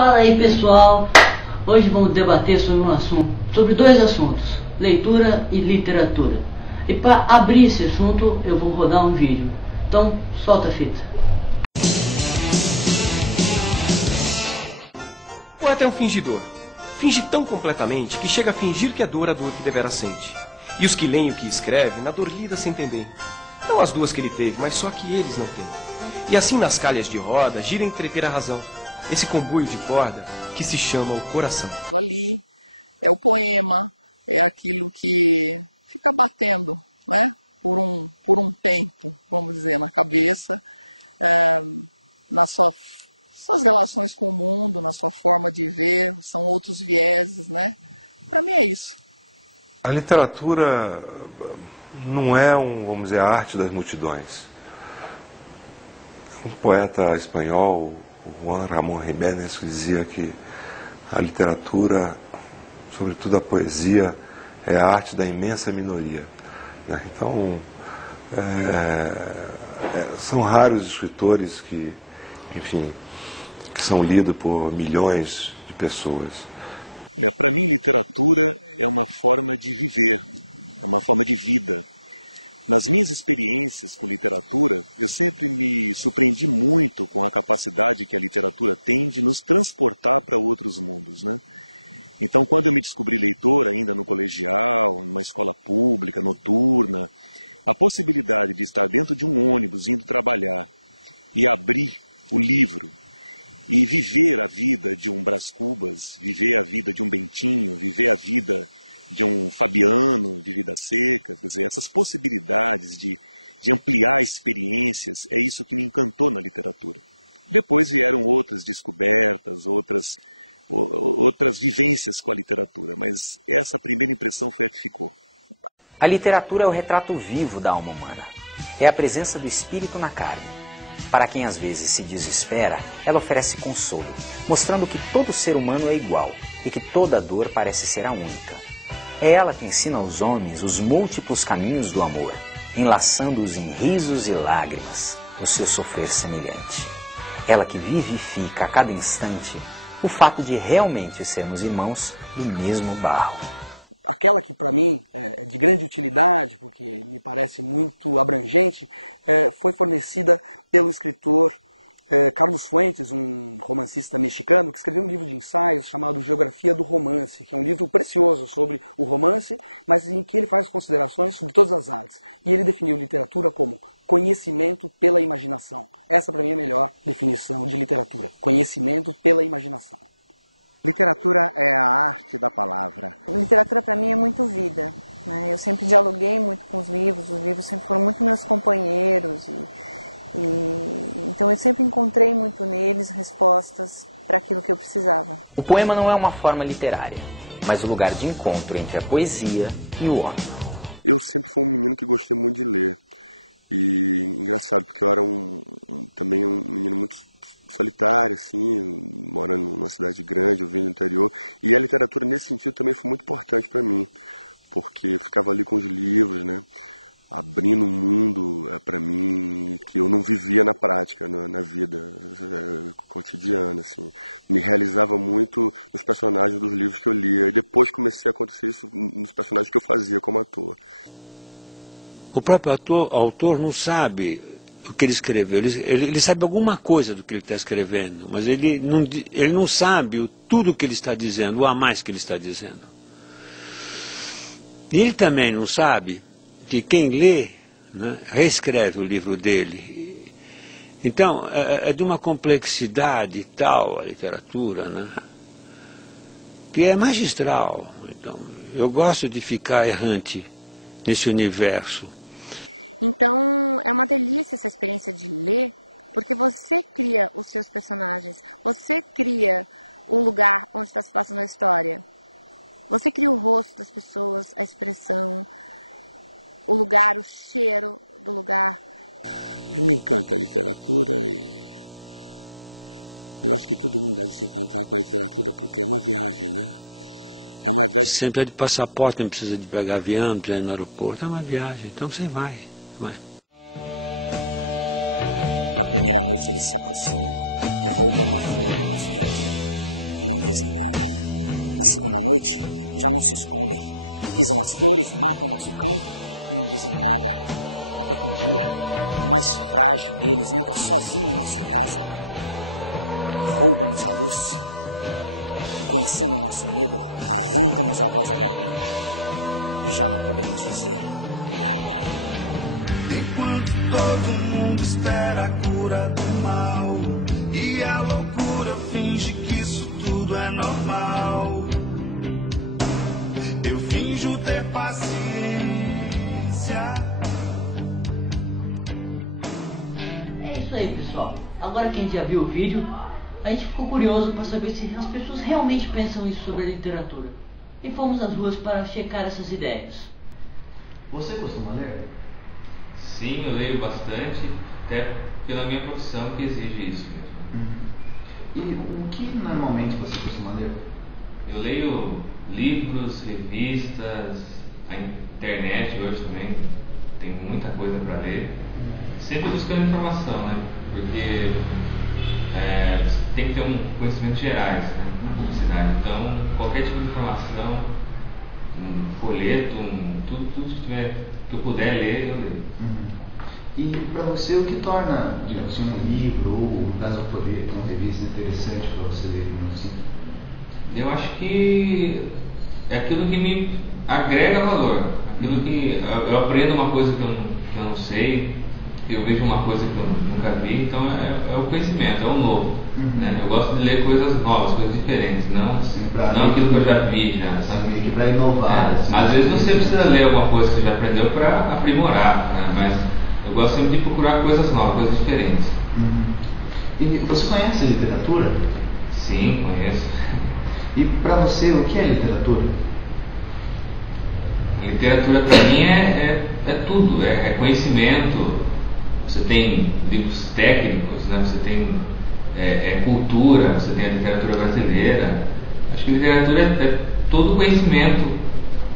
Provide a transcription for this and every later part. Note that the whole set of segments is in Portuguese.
Fala aí, pessoal. Hoje vamos debater sobre dois assuntos: leitura e literatura. E para abrir esse assunto eu vou rodar um vídeo. Então solta a fita. O poeta é um fingidor. Finge tão completamente que chega a fingir que é dor a dor que devera sente. E os que leem o que escreve, na dor lida se entendem. Não as duas que ele teve, mas só que eles não têm. E assim nas calhas de roda gira entreter a razão, esse comboio de corda que se chama o coração. Ali é o poema, é aquilo que fica batendo, né? por um tempo, vamos dizer, na cabeça, nas suas relações com o mundo, na sua forma de ver, são outros vieses, né? Para mim é isso. A literatura não é, vamos dizer, a arte das multidões. Um poeta espanhol, Juan Ramón Jiménez, dizia que a literatura, sobretudo a poesia, é a arte da imensa minoria. Então, são raros escritores que, enfim, que são lidos por milhões de pessoas. Para mim, literatura é uma forma de viver, é uma forma de vida. Nas minhas experiências com literatura, eu sempre me surpreendi muito com a capacidade que a literatura tem de nos transportar para outros mundos, né? Então, quando eu me descobri leitor, ainda no colegial, numa escola pública, noturna, a possibilidade de estar dentro de um ônibus indo trabalhar e abrir o livro e viver a vida de um Brás Cubas, viver a vida de um Bentinho, viver a vida de um Fabiano, de Vidas Secas, quer dizer, essas possibilidades de ampliar experiências, é isso que me encantou na literatura. Depois vieram outras descobertas, outras vivências com a literatura, mas essa primeira impressão foi a que ficou. A literatura é o retrato vivo da alma humana. É a presença do espírito na carne. Para quem às vezes se desespera, ela oferece consolo, mostrando que todo ser humano é igual e que toda dor parece ser a única. É ela que ensina aos homens os múltiplos caminhos do amor, enlaçando-os em risos e lágrimas, no seu sofrer semelhante. Ela que vivifica a cada instante o fato de realmente sermos irmãos do mesmo barro. Aquela que para mim é de grande utilidade, porque me parece muito abrangente, foi fornecida pelo escritor Carlos Fuentes, um romancista mexicano, que escreveu um livro de ensaios chamado Geografia do Romance, que é um livro precioso sobre o romance, mas em que ele faz considerações sobre todas as artes. E ele definiu literatura como conhecimento pela imaginação. Essa para mim é a melhor definição de literatura, conhecimento pela imaginação. Literatura é a arte da palavra. Literatura para mim é muito vida, né? Eu sempre dialoguei muito com os livros sempre foram muito meus companheiros então eu sempre encontrei muito neles respostas para aquilo que eu precisava. O poema não é uma forma literária, mas o lugar de encontro entre a poesia e o homem. Eu sempre fui um menino que gostei muito de ler. E engraçado, porque eu era também um menino muito solitário, assim, morando numa cidade grande, eu vim do interior. E a literatura, nesse sentido, também foi muito importante para mim, porque eu ficava ali com os livros, né, abrindo um mundo para mim que eu não vivia na prática, na vida cotidiana, assim. Me realizava muito nos personagens dos livros que eu lia. E depois comecei a acontecer isso nos personagens que eu fazia como ator. O próprio autor não sabe o que ele escreveu, ele sabe alguma coisa do que ele está escrevendo, mas ele não sabe tudo o que ele está dizendo, o a mais que ele está dizendo. E ele também não sabe que quem lê, né, reescreve o livro dele. Então, é de uma complexidade tal a literatura, né, que é magistral. Então, eu gosto de ficar errante nesse universo. Então, é uma delícia essa experiência de ler, porque você cria os seus personagens, você cria o lugar onde está se passando a história. Você cria o rosto das pessoas, a expressão, o lugar, o cheiro do lugar. Me encanta a literatura e eu acho que todo mundo deve se encantar com a literatura porque é uma viagem, né? É uma viagem sem precisar de passaporte, não precisa de pegar avião, não precisa ir no aeroporto, é uma viagem, então você vai. Na primeira noite eles se aproximam e roubam uma flor do nosso jardim. e não dizem nada. Na segunda noite, já não se escondem. Pisam as flores, matam nosso cão e não dizem nada. Até que um dia, o mais frágil deles entra sozinho em nossa casa. Rouba-nos a luz e, conhecendo o nosso medo, arranca-nos a voz da garganta. E já não podemos dizer nada. Enquanto todo mundo espera a cura do mal e a loucura finge que isso tudo é normal, eu finjo ter paciência. É isso aí, pessoal. Agora que a gente já viu o vídeo, a gente ficou curioso para saber se as pessoas realmente pensam isso sobre a literatura. E fomos às ruas para checar essas ideias. Você costuma ler? Sim, eu leio bastante, até pela minha profissão que exige isso mesmo. E o que normalmente você costuma ler? Eu leio livros, revistas, a internet hoje também tem muita coisa para ler. Sempre buscando informação, né? Porque você tem que ter um conhecimento gerais, né, na publicidade. Então, qualquer tipo de informação, um folheto, tudo que eu puder ler, eu leio. E para você, o que torna, digamos assim, um livro ou, no caso, uma revista interessante para você ler? Assim? Eu acho que é aquilo que me agrega valor. Aquilo que eu aprendo uma coisa que eu não sei, eu vejo uma coisa que eu nunca vi, então é o conhecimento, é o novo. Né? Eu gosto de ler coisas novas, coisas diferentes, não aquilo que eu já vi, meio que para inovar. Assim, às vezes você precisa ler alguma coisa que você já aprendeu para aprimorar, né? Mas eu gosto sempre de procurar coisas novas, coisas diferentes. E você conhece a literatura? Sim, conheço. E para você, o que é literatura? Literatura para mim é tudo, é conhecimento. Você tem livros técnicos, né? Você tem cultura, você tem a literatura brasileira. Acho que literatura é todo o conhecimento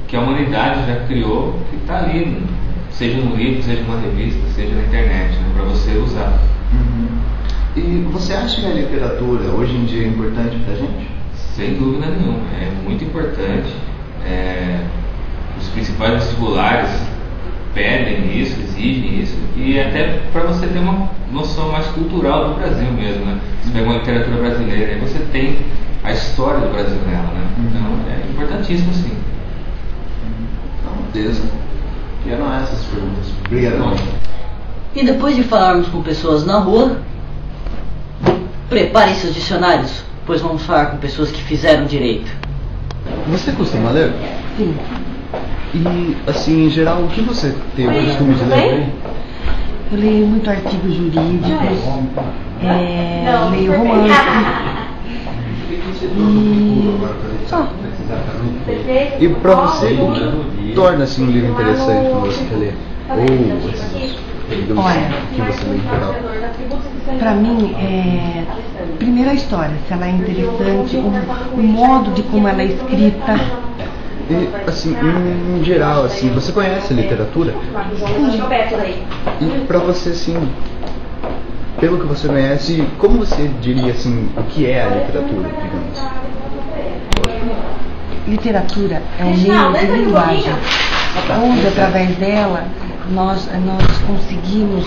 que a humanidade já criou, que está ali, seja no livro, seja numa revista, seja na internet, né? Para você usar. E você acha que a literatura hoje em dia é importante para a gente? Sem dúvida nenhuma, é muito importante. Os principais vestibulares pedem isso, exigem isso, e até para você ter uma noção mais cultural do Brasil mesmo, né? Você pega uma literatura brasileira e você tem a história do Brasil nela, né? Então é importantíssimo, sim. Beleza. E eram essas perguntas. Obrigado. E depois de falarmos com pessoas na rua, preparem seus dicionários, pois vamos falar com pessoas que fizeram direito. Você costuma ler? Sim. E, assim, em geral, o que você tem o costume de ler? Eu leio muito artigos jurídicos, leio romance. E pra você, o que torna assim, um livro interessante quando você quer ler? Ou esses, digamos assim, que você lê em geral? Pra mim, primeiro a história, se ela é interessante, o modo de como ela é escrita. E, assim, em geral, assim, você conhece a literatura? E pra você, assim, pelo que você conhece, como você diria, assim, o que é a literatura, digamos? Literatura é um meio de linguagem, onde, através dela, nós conseguimos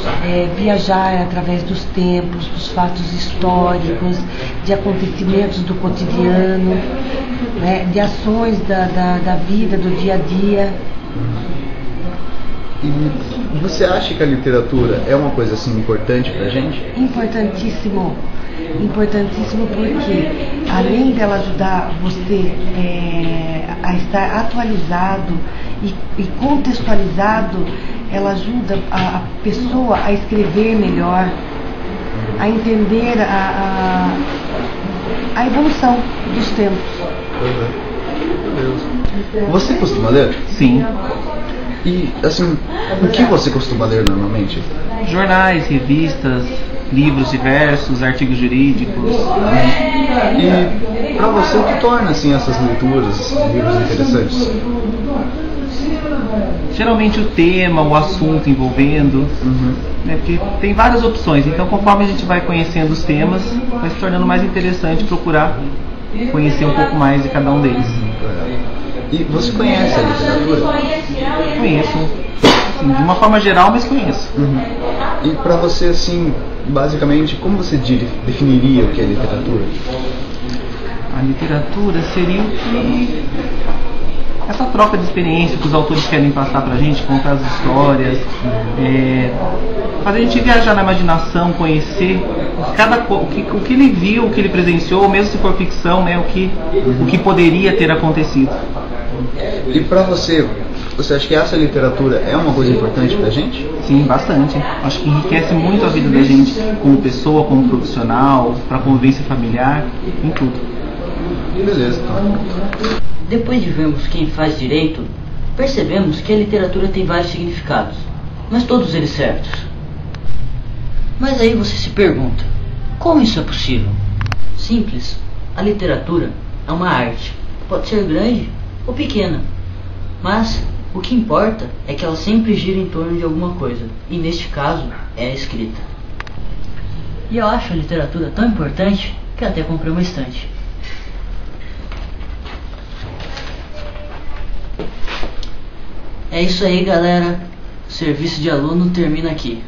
viajar através dos tempos, dos fatos históricos, de acontecimentos do cotidiano, né, de ações da vida, do dia a dia. E você acha que a literatura é uma coisa assim importante pra gente? Importantíssimo. Importantíssimo porque, além dela ajudar você a estar atualizado e contextualizado, ela ajuda a pessoa a escrever melhor, a entender a evolução dos tempos. Você costuma ler? Sim. E, assim, o que você costuma ler normalmente? Jornais, revistas, livros diversos, artigos jurídicos. E pra você, o que torna assim, essas leituras, esses livros interessantes? Geralmente o tema, o assunto envolvendo, né, porque tem várias opções, então conforme a gente vai conhecendo os temas, vai se tornando mais interessante procurar conhecer um pouco mais de cada um deles. E você conhece a literatura? Conheço. Assim, de uma forma geral, mas conheço. E para você, assim, basicamente, como você definiria o que é literatura? A literatura seria o que... essa troca de experiência que os autores querem passar pra gente, contar as histórias, fazer a gente viajar na imaginação, conhecer o que ele viu, o que ele presenciou, mesmo se for ficção, né, o que poderia ter acontecido. E pra você acha que essa literatura é uma coisa importante pra gente? Sim, bastante. Acho que enriquece muito a vida da gente como pessoa, como profissional, pra convivência familiar, em tudo. Beleza, então. Depois de vermos quem faz direito, percebemos que a literatura tem vários significados, mas todos eles certos. Mas aí você se pergunta, como isso é possível? Simples, a literatura é uma arte, pode ser grande ou pequena, mas o que importa é que ela sempre gira em torno de alguma coisa, e neste caso é a escrita. E eu acho a literatura tão importante que até comprei uma estante. É isso aí, galera. O serviço de aluno termina aqui.